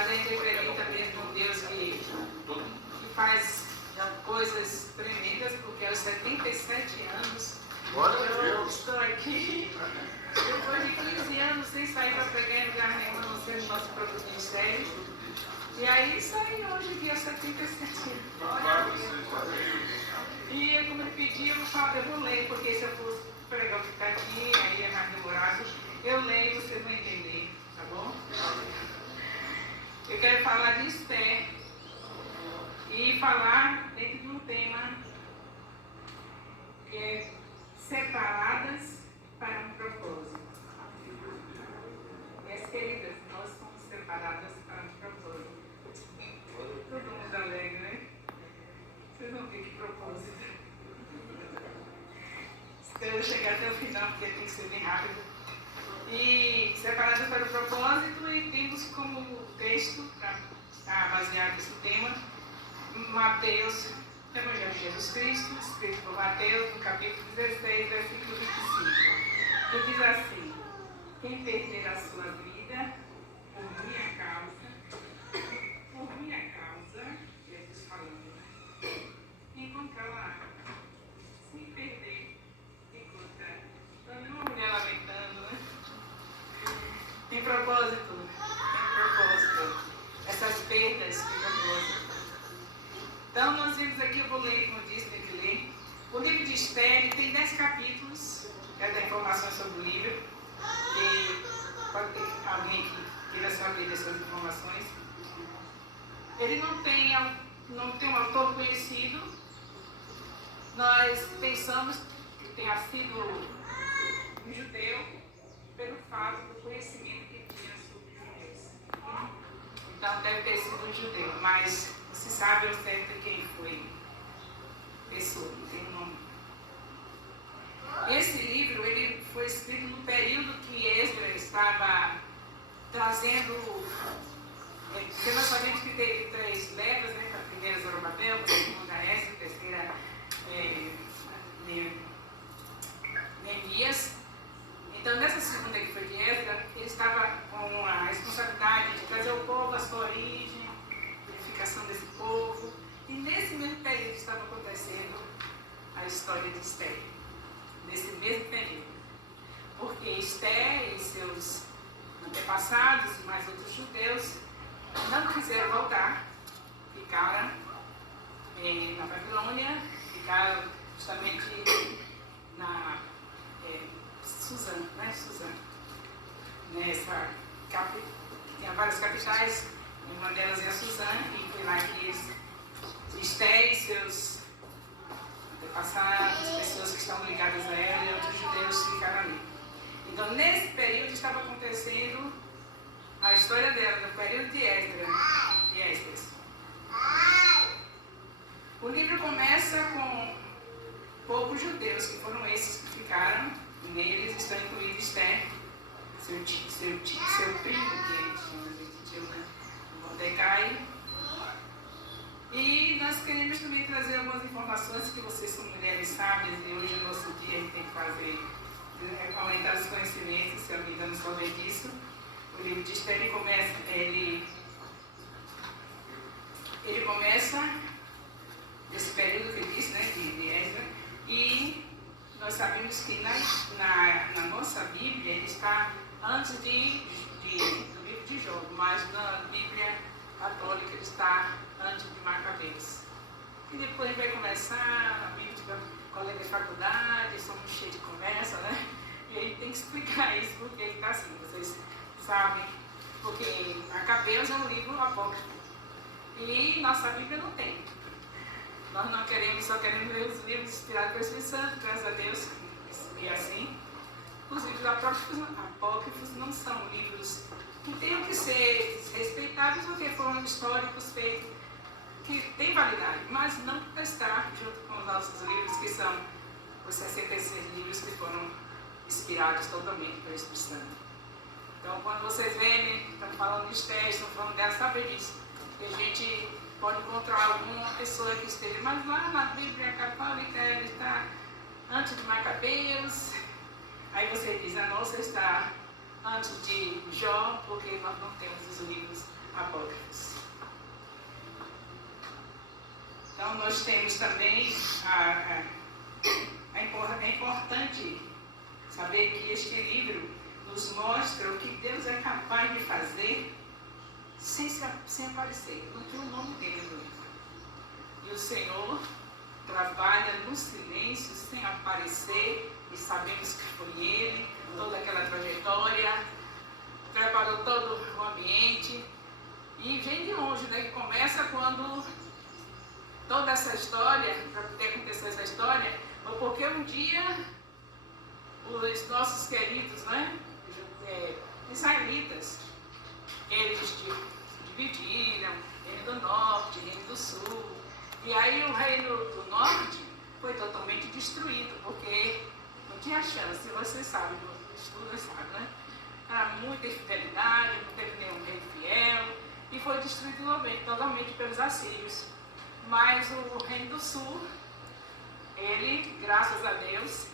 Mas a gente acredita mesmo num Deus que faz coisas tremendas, porque aos 77 anos eu estou aqui, depois de 15 anos sem sair para pregar em lugar nenhum, a não ser no nosso próprio ministério. E aí saí hoje, dia 77 anos. E como ele pediu, eu vou ler, porque se eu fosse pregar o que está aqui, aí é mais demorado. Eu leio e vocês vão entender, tá bom? Eu quero falar de Esther e falar dentro de um tema que é separadas para um propósito. Minhas queridas, nós somos separadas para um propósito. Todo mundo alegre, né? Vocês vão ver que propósito. Espero chegar até o final, porque tem que ser bem rápido. E separadas para o propósito, e temos como texto, para estar baseado nesse tema, Mateus, Evangelho de Jesus Cristo, escrito por Mateus, no capítulo 16, versículo 25, que diz assim: quem perder a sua vida por minha causa, Jesus falando, encontrá-la, se perder, encontrar. Então, uma mulher lamentando, né? Tem propósito, essas perdas têm propósito. Então, nós vimos aqui, eu vou ler, como eu disse, tem que ler. O livro de Esther tem 10 capítulos, quero dar informações sobre o livro, e pode ter alguém que queira saber dessas informações. Ele não tem um autor conhecido. Nós pensamos que tenha sido um judeu, pelo fato do conhecimento que tinha sobre judeus. Então deve ter sido um judeu, mas não se sabe ao certo quem foi a pessoa, não tem nome. Esse livro ele foi escrito no período que Esdras estava trazendo, porque nós sabemos que teve 3 levas, né? A primeira Zorobabel, a segunda Esdras, a terceira Neemias. Então, nessa segunda que foi de Esdras, ele estava com a responsabilidade de trazer o povo à sua origem, purificação desse povo. E nesse mesmo período estava acontecendo a história de Esther. Nesse mesmo período. Porque Esther e seus antepassados e mais outros judeus não quiseram voltar, ficaram na Babilônia, ficaram justamente na Suzã, nessa capital, tinha várias capitais, uma delas é a Suzã, e foi lá que Esther e seus antepassados, pessoas que estão ligadas a ela e outros judeus ficaram ali. Então, nesse período estava acontecendo a história dela, no período de Esdras. O livro começa com poucos judeus, que foram esses que ficaram, e neles estão incluídos Esther, seu primo, que a gente chama de Mordecai. E nós queremos também trazer algumas informações que vocês são mulheres sábias, e hoje no nosso dia a gente tem que fazer, aumentar os conhecimentos, se alguém não souber disso. O livro de Esther ele começa nesse período que eu disse, né, de Esdras, e nós sabemos que na nossa Bíblia ele está antes do livro de Jó, mas na Bíblia católica ele está antes de Macabeus. E depois a gente vai começar, a Bíblia de colega de faculdade, somos cheios de conversa, né? E aí tem que explicar isso, porque ele está assim, vocês sabem, porque Macabeus é um livro apócrifo. E nossa Bíblia não tem. Nós não queremos, só queremos ler os livros inspirados pelo Espírito Santo, graças a Deus, e assim. Os livros apócrifos não são livros que tenham que ser respeitados porque foram históricos feitos, que têm validade, mas não para estar junto com os nossos livros, que são os 66 livros que foram inspirados totalmente pelo Espírito Santo. Então, quando vocês veem, estão falando de Esther, estão falando dela, sabe disso. Que a gente pode encontrar alguma pessoa que esteja, mas lá na Bíblia católica ela está antes de Macabeus. Aí você diz, a nossa está antes de Jó, porque nós não temos os livros apócrifos. Então, nós temos também, é importante saber que este livro nos mostra o que Deus é capaz de fazer sem aparecer. Não tem o nome dele no livro. E o Senhor trabalha no silêncio, sem aparecer, e sabemos que foi Ele, toda aquela trajetória, preparou todo o ambiente, e vem de longe, né? Que começa quando toda essa história, para poder acontecer essa história, foi porque um dia os nossos queridos, né, israelitas, eles dividiram, reino do norte, reino do sul, e aí o reino do norte foi totalmente destruído, porque não tinha chance, vocês sabem, estuda sabe, né? Era muita infidelidade, não teve nenhum rei fiel, e foi destruído totalmente pelos assírios. Mas o reino do sul, ele, graças a Deus,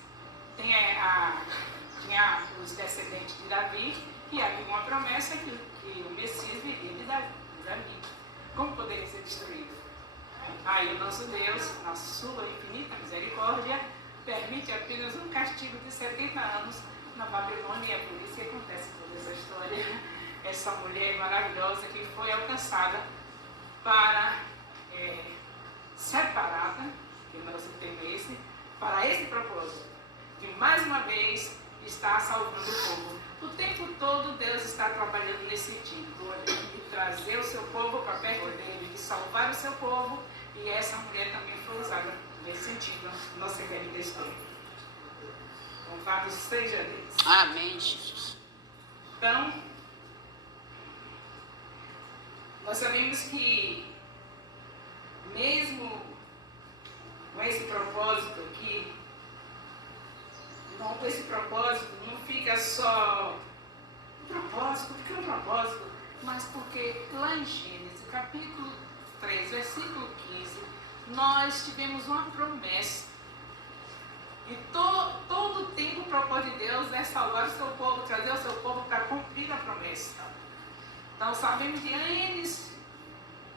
tinha os descendentes de Davi, e havia uma promessa que o Messias viria de Davi. Como poderia ser destruído? Aí o nosso Deus, na sua infinita misericórdia, permite apenas um castigo de 70 anos na Babilônia, e é por isso que acontece toda essa história. Essa mulher maravilhosa que foi alcançada para separada, que nós temos para esse propósito, que mais uma vez está salvando o povo. O tempo todo Deus está trabalhando nesse sentido, de trazer o seu povo para perto dele, de salvar o seu povo, e essa mulher também foi usada nesse sentido, nossa querida história. Louvado seja Deus. Amém, Jesus. Então, nós sabemos que mesmo com esse propósito aqui, não, esse propósito não fica só um propósito, mas porque lá em Gênesis, capítulo 3, versículo 15, nós tivemos uma promessa. E todo o tempo o propósito de Deus é salvar o seu povo, trazer o seu povo para cumprir a promessa. Então sabemos de eles,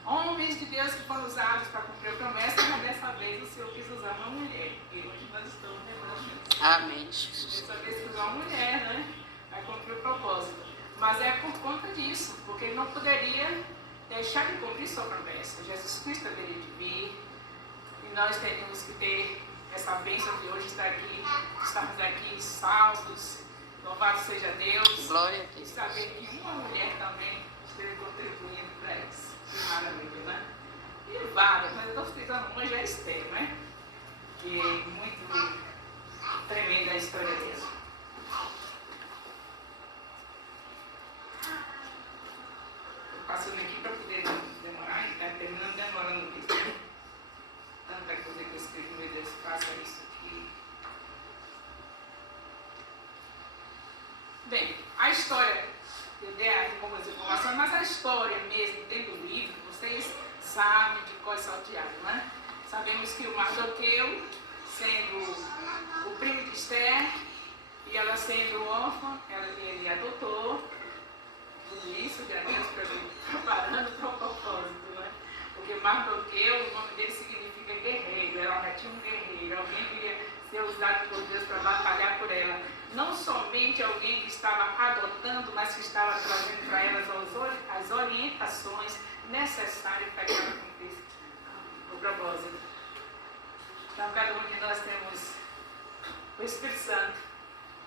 homens de Deus que foram usados para cumprir a promessa, mas dessa vez o Senhor quis usar uma mulher. E hoje nós estamos lembrando disso. Amém, Jesus. Dessa vez quis usar uma mulher, né? Para cumprir o propósito. Mas é por conta disso, porque ele não poderia deixar de cumprir sua promessa. Jesus Cristo haveria de vir, e nós teríamos que ter essa bênção de hoje estamos aqui salvos, louvado seja Deus. Glória a Deus. E saber que uma mulher também esteve contribuindo para isso. Que maravilha, né? E várias, mas eu estou citando uma, já é Esther, né? Que é muito tremenda a história dela. Eu passo aqui para poder demorar, e está terminando demorando isso. Tanta coisa que eu escrevi, meu Deus, faça isso aqui. Bem, a história, eu dei algumas informações, mas a história mesmo dentro do livro, vocês sabem de qual é salteado, né? Sabemos que o Mardoqueu, sendo o primo de Esther, e ela sendo órfã, ele adotou tudo isso, de Deus preparando para o propósito, né? Porque Mardoqueu, o nome dele significa guerreiro, ela já tinha um guerreiro, alguém que ia ser usado por Deus para batalhar por ela. Não somente alguém que estava adotando, mas que estava trazendo para elas as orientações necessárias para que ela cumprisse o propósito. Então, cada um de nós temos o Espírito Santo,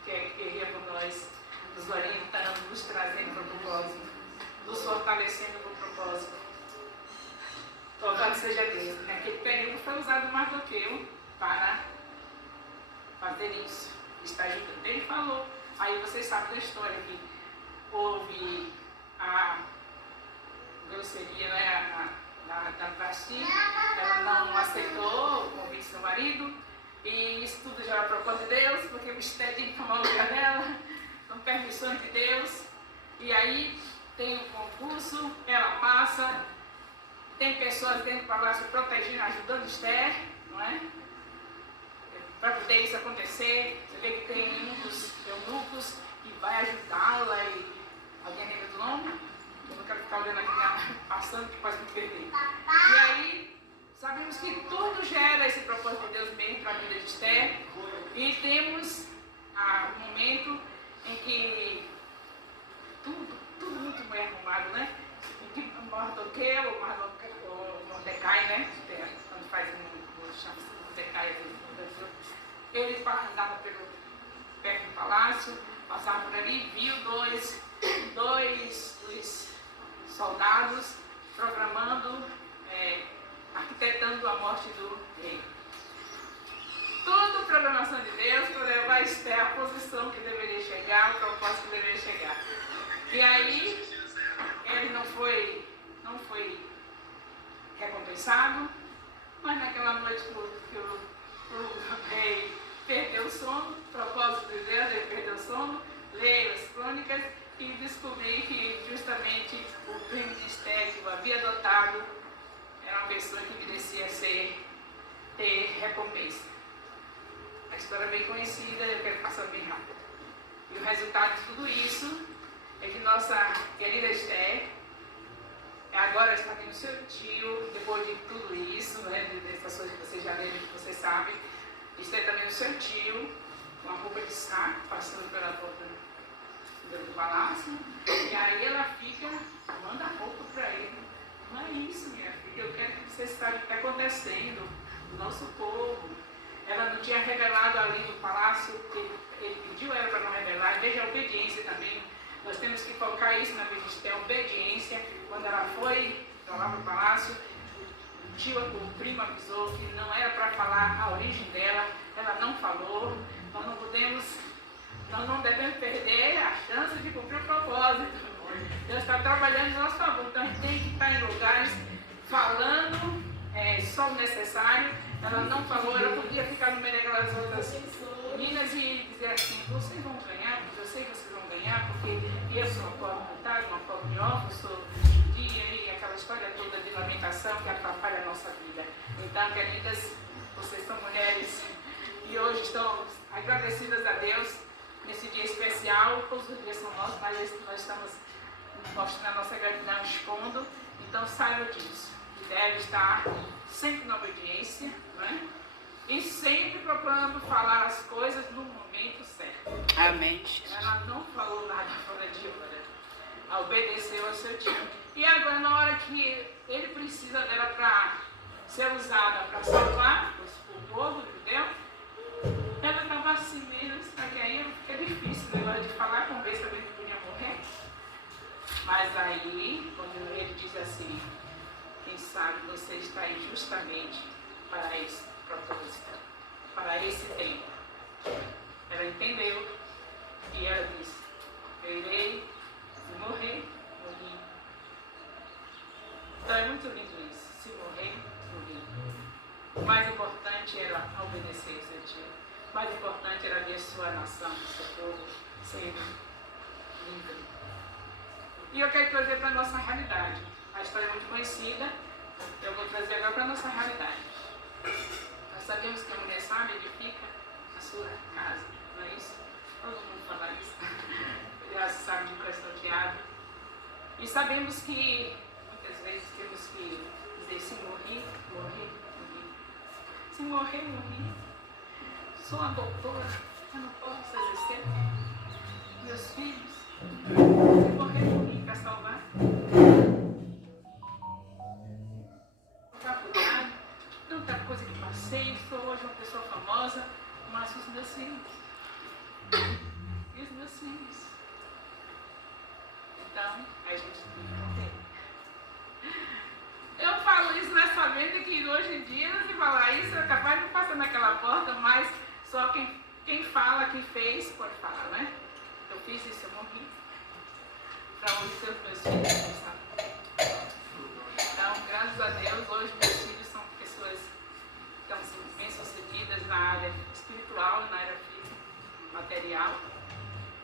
que guerreia por nós, nos orientando, nos trazendo para o propósito, nos fortalecendo para o propósito. Louvado seja Deus. Naquele período foi usado o Mardoqueu para fazer isso, está ajudando. Ele falou, aí vocês sabem da história que houve a grosseria, né, da Vasti, ela não aceitou o convite do seu marido, e isso tudo já era propósito de Deus, porque o mistério tinha que tomar o lugar dela, são permissões de Deus, e aí tem um concurso, ela passa. Tem pessoas dentro do palácio protegendo, ajudando Esther, não é? Para poder isso acontecer. Você vê que tem um dos eunucos que vai ajudá-la. E alguém lembra do nome? Eu não quero ficar olhando aqui na passando que faz me perder. E aí, sabemos que tudo gera esse propósito de Deus mesmo para a vida de Esther. E temos um momento em que tudo muito bem arrumado, né? Em que Mardoqueu, ou Mordecai, né? Quando faz um Mordecai, ele andava perto do palácio, passava por ali, viu dois soldados programando, arquitetando a morte do rei. Tudo programação de Deus para levar Esther à posição que deveria chegar, ao propósito que deveria chegar. E aí, ele não foi recompensado, mas naquela noite que o rei perdeu o sono, propósito de Deus, ele perdeu o sono, leio as crônicas e descobri que justamente o primo de Esther, que o havia adotado, era uma pessoa que merecia ter recompensa. A história é bem conhecida, eu quero passar bem rápido. E o resultado de tudo isso é que nossa querida Esther agora está tendo seu tio, depois de tudo isso, né, dessas coisas que vocês já leram, que vocês sabem, Esther também no seu tio, com a roupa de saco, passando pela porta do palácio, e aí ela manda a roupa para ele. Não é isso, minha filha, eu quero que você saiba o que está acontecendo, o nosso povo. Ela não tinha revelado ali no palácio, ele pediu ela para não revelar, veja a obediência também. Nós temos que colocar isso na vida de Esther, obediência. Quando ela foi lá para o palácio, o primo avisou que não era para falar a origem dela, ela não falou. Nós não devemos perder a chance de cumprir o propósito. Deus está trabalhando em nosso favor, então a gente tem que estar em lugares falando só o necessário. Ela não falou, ela podia ficar no meio daquelas outras meninas e dizer assim, vocês vão ganhar, porque eu sei que vocês vão ganhar, porque eu sou uma pobre vontade, uma pobre órfã, sou judia, e aquela história toda de lamentação que atrapalha a nossa vida. Então, queridas, vocês são mulheres e hoje estão agradecidas a Deus nesse dia especial. Todos os dias são nossos, mas nós estamos mostrando a nossa gratidão, expondo. Então, saiba disso, que deve estar sempre na obediência, né? E sempre procurando falar as coisas no momento certo. Amém. Ela não falou nada fora de hora. Obedeceu ao seu tio. E agora, na hora que ele precisa dela para ser usada para salvar o povo judeu, ela estava assim mesmo. Só que aí fica difícil, né? Na hora de falar com ele, sabendo que podia morrer. Mas aí, quando ele diz assim, quem sabe você está aí justamente para esse propósito, para esse tempo. Ela entendeu e ela disse, eu irei, se morrer, morri. Então é muito lindo isso, se morrer, morri. O mais importante era obedecer o seu tio. O mais importante era ver sua nação, seu povo sendo livre. E eu quero trazer para a nossa realidade. A história é muito conhecida, eu vou trazer agora para a nossa realidade. Nós sabemos que a mulher sábia edifica a sua casa, não é isso? Todo mundo fala isso. Já sabe de coração Tiago. E sabemos que muitas vezes temos que dizer, se morrer, morrer, morrer. Se morrer, morrer. Sou uma doutora, eu não posso exercer. Meus filhos, se morrer, morrer para salvar. Faculdade, tanta coisa que passei, sou hoje uma pessoa famosa, mas os meus filhos. E os meus filhos. Então, a gente tem que entender. Eu falo isso, né, sabendo que hoje em dia, se falar isso, é capaz de passar naquela porta, mas só quem fala, quem fez, pode falar, né? Eu fiz isso, eu morri. Para onde ter os meus filhos pensaram. Então, graças a Deus, hoje meus filhos são pessoas que estão assim, bem-sucedidas na área espiritual, na área física, material,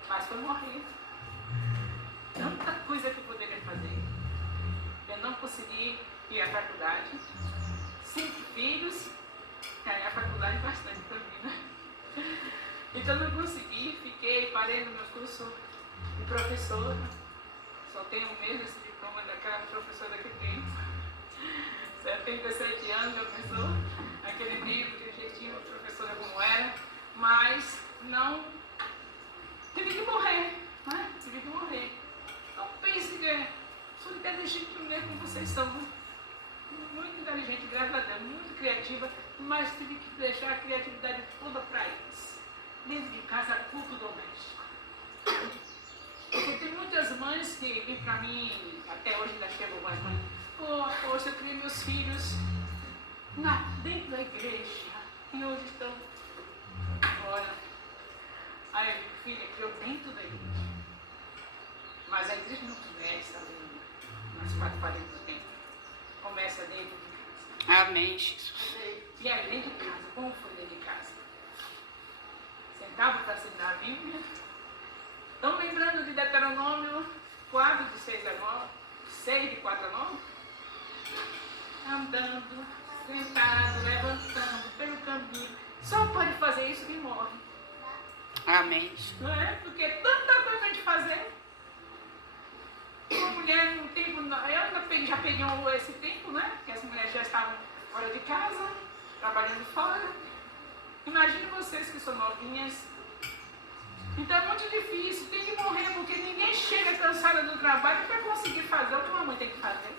mas foi morrer. Tanta coisa que eu poderia fazer. Eu não consegui ir à faculdade. 5 filhos, aí a faculdade é bastante para mim, né? Então não consegui, parei no meu curso de professora. Só tenho mesmo esse diploma daquela professora que tem. anos, já pensou? Aquele tempo, de jeitinho, a professora como era, mas não teve que morrer, né? Teve que morrer. Então pense que sou inteligente mesmo como vocês são, muito inteligente, graças a Deus, muito criativa, mas tive que deixar a criatividade toda para eles. Dentro de casa, culto doméstico. Porque tem muitas mães que vêm para mim, até hoje ainda chegam algumas mães, poxa, eu criei meus filhos dentro da igreja, e hoje estão fora. Aí, filha, criou dentro da igreja. Mas a igreja não começa ali nas 4 paredes do templo. Começa dentro de casa. Amém, Jesus. E aí, dentro de casa, como foi dentro de casa? Sentava para assinar a Bíblia. Estão lembrando de Deuteronômio 4, de 6 a 9? 6, de 4 a 9? Andando, sentado, levantando, pelo caminho. Só pode fazer isso quem morre. Amém. Não é? Porque tanta coisa a gente fazer. Uma mulher no tempo, eu já peguei esse tempo, né? Que as mulheres já estavam fora de casa, trabalhando fora. Imagine vocês que são novinhas. Então é muito difícil, tem que morrer, porque ninguém chega cansada do trabalho para conseguir fazer o que uma mãe tem que fazer.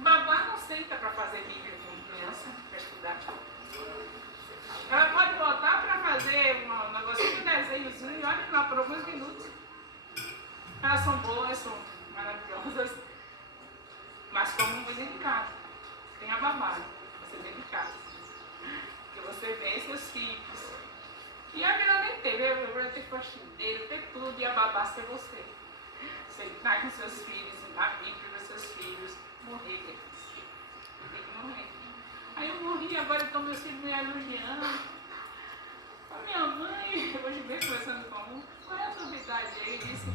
Babá não senta para fazer Bíblia com criança, para estudar. Ela pode voltar para fazer um negocinho de desenhozinho e olha lá por alguns minutos. Elas são boas, são maravilhosas, mas como dentro de casa. Tem a babá, você dentro de casa. Porque você vê seus filhos. E a menina nem teve, eu vou ter faxineiro, ter tudo, e a babá ser você. Sentar com seus filhos, a Bíblia dos seus filhos, morrer deles. Tem que morrer. Aí eu morri, agora então meus filhos me elogiando. A minha mãe, hoje bem conversando com um, qual é a sua idade? Ele disse,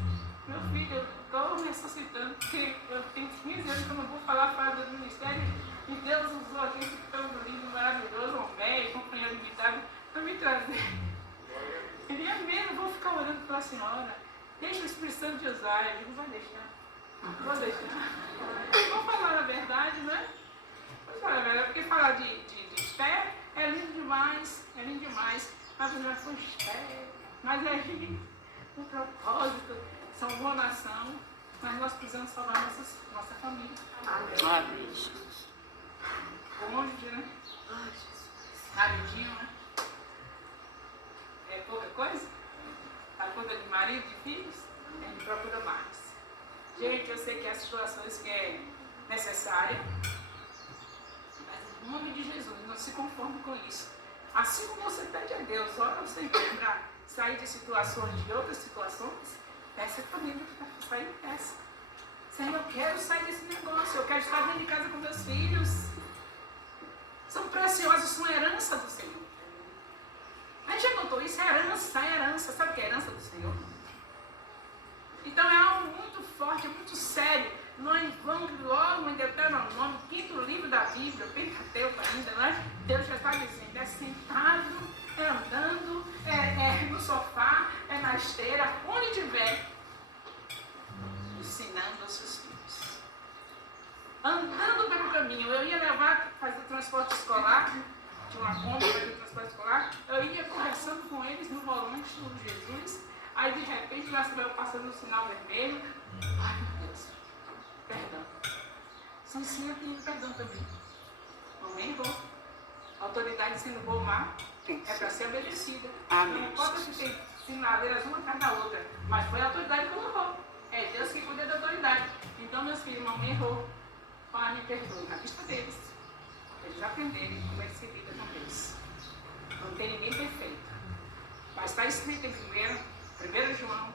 meu filho, eu estou ressuscitando, porque eu tenho 15 anos que eu não vou falar a frase do ministério, e Deus usou aqui esse tão lindo, maravilhoso, um médico, companheiro militar, para me trazer. Ele é mesmo, vou ficar orando pela senhora, deixa o Espírito Santo te usar. Eu digo, vai deixar, vou deixar. Vou falar a verdade, né? Vou falar a verdade, porque falar de fé é lindo demais, mas não é com fé, mas é lindo, um propósito, são boa nação, mas nós precisamos salvar nossa família. Amém, Jesus. Cônjuge, né? Rapidinho, né? É pouca coisa? A conta de marido, de filhos? A gente procura mais. Gente, eu sei que há situações que é necessária, mas em nome de Jesus, não se conforme com isso. Assim como você pede a Deus, ora ao Senhor para sair de situações, de outras situações, peça também para sair dessa. Senhor, eu quero sair desse negócio, eu quero estar dentro de casa com meus filhos. São preciosos, são herança do Senhor. A gente já notou isso? É herança. Sabe o que é herança do Senhor? Então é algo muito forte, muito sério. Nós vamos logo em Deuteronômio, 5º livro da Bíblia, Pentateuco ainda, né? Deus já está dizendo, é sentado, é andando, é no sofá, é na esteira, onde tiver, ensinando aos seus filhos. Andando pelo caminho, eu ia fazer transporte escolar, tinha uma Kombi para fazer transporte escolar, eu ia conversando com eles no volante do Jesus, aí de repente lá se vai passando no sinal vermelho, ai meu Deus, perdão. Só ensina pedindo perdão também. Mamãe errou. A autoridade sendo boa ou má é para ser obedecida. Amém. Não importa se tem sinaleiras uma atrás da outra, mas foi a autoridade que colocou. É Deus que cuida da autoridade. Então, meus filhos, mamãe errou. Pai, me perdoe na vista deles. Eles aprenderem como é que se lida com Deus. Não tem ninguém perfeito. Mas está escrito em 1 João,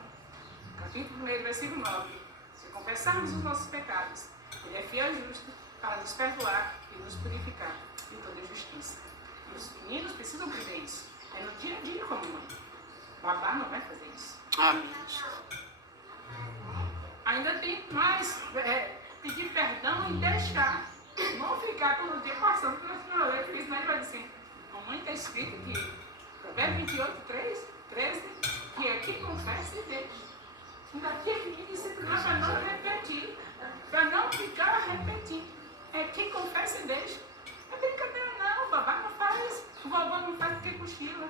capítulo 1, versículo 9. Se confessarmos os nossos pecados, Ele é fiel e justo para nos perdoar e nos purificar de toda injustiça. E os meninos precisam aprender isso. É no dia a dia como mãe. Babá não vai fazer isso. Amém. Ainda tem mais, pedir perdão e deixar. Não ficar todo dia passando pela senhora, porque senão ele vai dizer, mamãe está escrito que, Provérbios 28, 13, que aqui confessa e deixa. Daqui a que disciplinar para não repetir, para não ficar repetindo. quem confessa deixa. É brincadeira não, babá não faz. O vovô não faz porque cochila.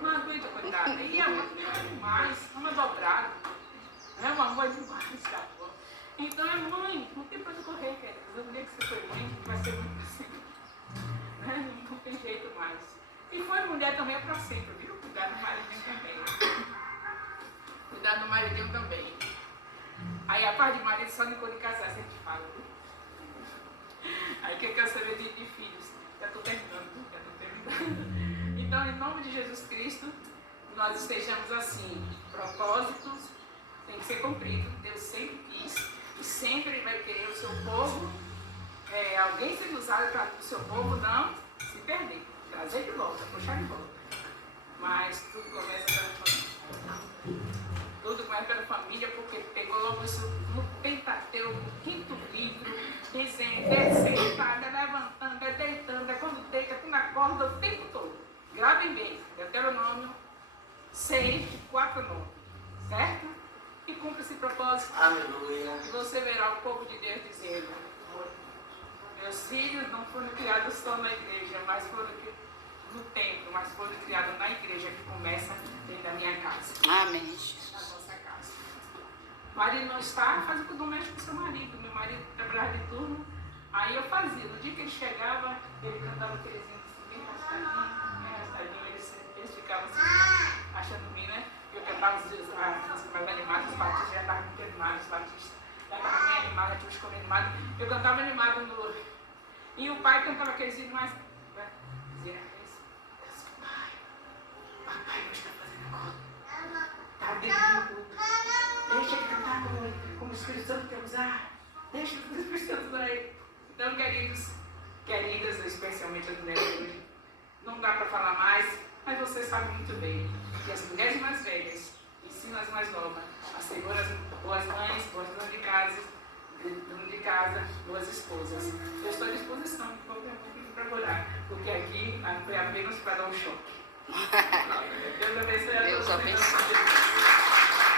Uma doida, coitada. E a mãe ama demais, ama dobrado. É uma mãe demais, tá bom? Então é mãe, não tem pra onde correr, queridos. No dia que você foi mãe, vai ser muito assim. Né? Não tem jeito mais. E foi mulher também é pra sempre, viu? Cuidar do maridinho também. Cuidar do maridinho também. Aí a parte de marido só não quando casar, sempre fala, viu? Aí que eu quero saber de filhos. Já estou terminando, já estou terminando. Então, em nome de Jesus Cristo, nós estejamos assim. Propósitos tem que ser cumprido. Deus sempre quis e sempre vai querer o seu povo, alguém sendo usado para o seu povo não se perder. Trazer de volta, puxar de volta. Mas tudo começa pela família. Tudo começa pela família, porque pegou logo isso no Pentateuco, no 5º livro, dizendo, sentada, levantando, deitando, quando deita, tu na corda o tempo todo. Gravem bem, Deuteronômio 6, 4, 9, certo? E cumpre esse propósito. Aleluia. E você verá o povo de Deus dizendo, meus filhos não foram criados só na igreja, mas foram no templo, mas foram criados na igreja, que começa dentro da minha casa. Amém, Jesus. Na nossa casa. O marido não está, faz o que doméstico com seu marido. Meu marido trabalhava de turno, aí eu fazia. No dia que ele chegava, ele cantava aqueles hinos bem arrastadinho, eles ficavam assim, achando ruim, né? Eu cantava as músicas mais animadas, os batistas já estavam muito animados, os batistas já estavam bem animados, já tinham escolhido animado. Eu cantava animado no... E o pai cantava aqueles hinos mais... Dizia, papai não está fazendo agora. Está dentro do culto. Deixa ele cantar como o Espírito Santo quer usar. Deixa o Espírito Santo usar ele. Então, queridas, especialmente as mulheres hoje, não dá para falar mais, mas você sabe muito bem que as mulheres mais velhas ensinam as mais novas a ser boas mães, boas donas de casa, boas esposas. Eu estou à disposição de qualquer um para orar, porque aqui foi apenas para dar um choque. Deus abençoe a todos. Deus abençoe.